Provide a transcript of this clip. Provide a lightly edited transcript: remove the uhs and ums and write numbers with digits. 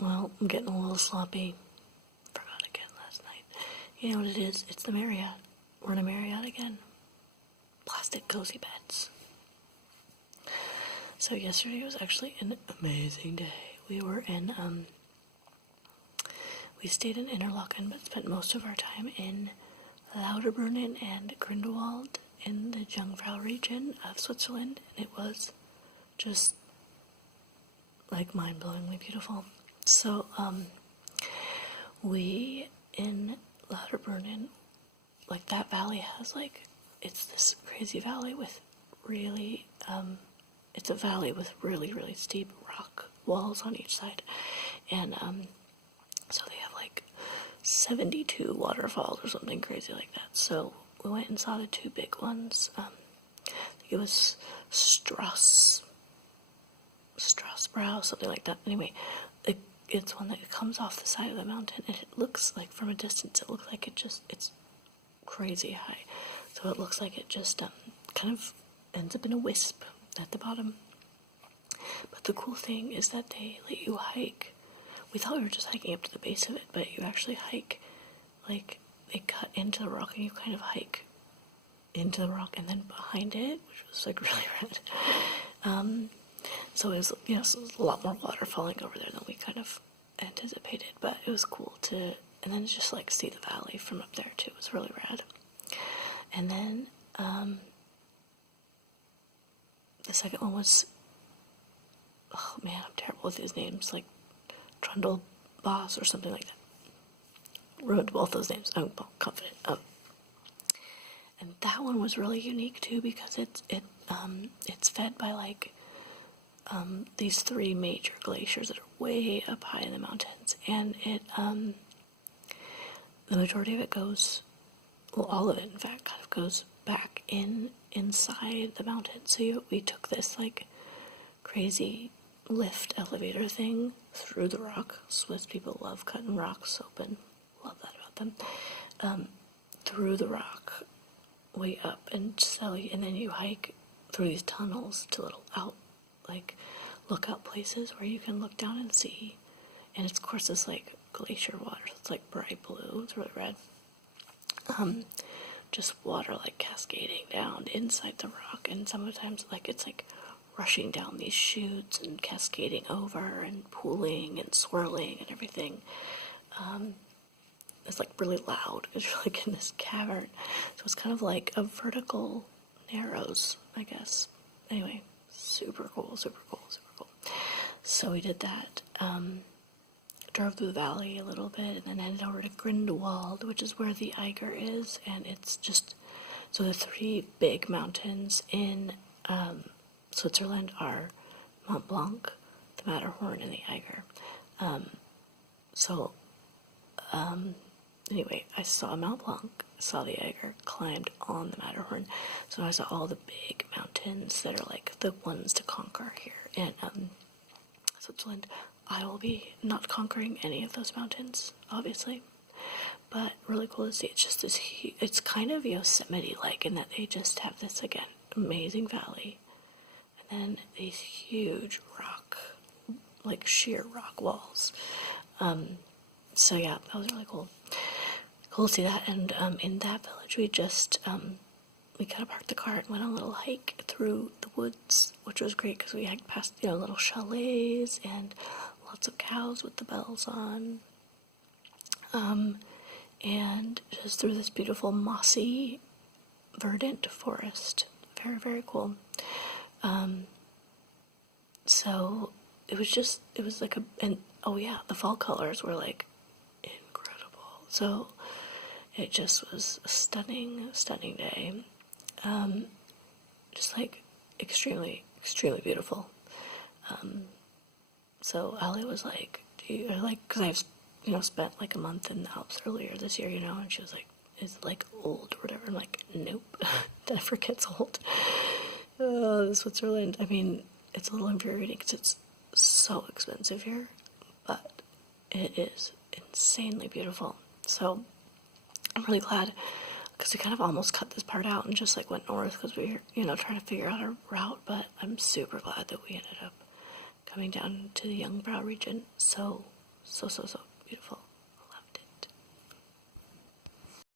Well, I'm getting a little sloppy. Forgot again last night. You know what it is? It's the Marriott. We're in a Marriott again. Plastic cozy beds. So yesterday was actually an amazing day. We were in, we stayed in Interlaken, but spent most of our time in Lauterbrunnen and Grindelwald in the Jungfrau region of Switzerland, and it was just like mind-blowingly beautiful. So, we in Lauterbrunnen, like that valley has like, it's this crazy valley with really, it's a valley with really, really steep rock walls on each side, and so they have like 72 waterfalls or something crazy like that. So we went and saw the two big ones. I think it was Strasbrow, something like that. Anyway, it's one that comes off the side of the mountain, and it looks like, from a distance, it looks like it's crazy high. So it looks like it just kind of ends up in a wisp at the bottom. But the cool thing is that they let you hike. We thought we were just hiking up to the base of it, but you actually hike, like, they cut into the rock, and you kind of hike into the rock, and then behind it, which was, like, really rad. So it was, so it was a lot more water falling over there than we kind of anticipated, but it was cool to, and then just, like, see the valley from up there, too. It was really rad. And then, the second one was, oh man, I'm terrible with these names, like, Trundle Boss or something like that. Ruined both those names. I'm confident. And that one was really unique too, because it's fed by like these three major glaciers that are way up high in the mountains, and the majority of it goes, well, all of it in fact kind of goes back inside the mountain. So we took this like crazy lift elevator thing through the rock. Swiss people love cutting rocks open. Love that about them. Through the rock, way up, and then you hike through these tunnels to little lookout places where you can look down and see. And it's, of course, this like glacier water. So it's like bright blue. It's really red. Just water like cascading down inside the rock, and sometimes like it's like rushing down these chutes and cascading over and pooling and swirling and everything. It's like really loud. It's like in this cavern. So it's kind of like a vertical narrows, I guess. Anyway, super cool, super cool, super cool. So we did that. Drove through the valley a little bit, and then headed over to Grindelwald, which is where the Eiger is, and it's just, so the three big mountains in Switzerland are Mont Blanc, the Matterhorn, and the Eiger. Anyway, I saw Mont Blanc, saw the Eiger, climbed on the Matterhorn, so I saw all the big mountains that are like the ones to conquer here in Switzerland. I will be not conquering any of those mountains, obviously, but really cool to see. It's just this it's kind of Yosemite-like in that they just have this, again, amazing valley, and then these huge rock, like sheer rock walls. So yeah, that was really cool. Cool to see that. And in that village, we just we kind of parked the car and went on a little hike through the woods, which was great because we hiked past little chalets and lots of cows with the bells on, and just through this beautiful mossy, verdant forest. Very, very cool. So it was like the fall colors were like incredible. So it just was a stunning, stunning day. Just like extremely, extremely beautiful. So Ali was like, because I've spent like a month in the Alps earlier this year, and she was like, is it like old or whatever? I'm like, nope, never gets old. Switzerland, I mean, it's a little infuriating because it's so expensive here, but it is insanely beautiful. So I'm really glad, because we kind of almost cut this part out and just like went north because we were, trying to figure out our route, but I'm super glad that we ended up coming down to the Jungfrau region. So so, so, so beautiful.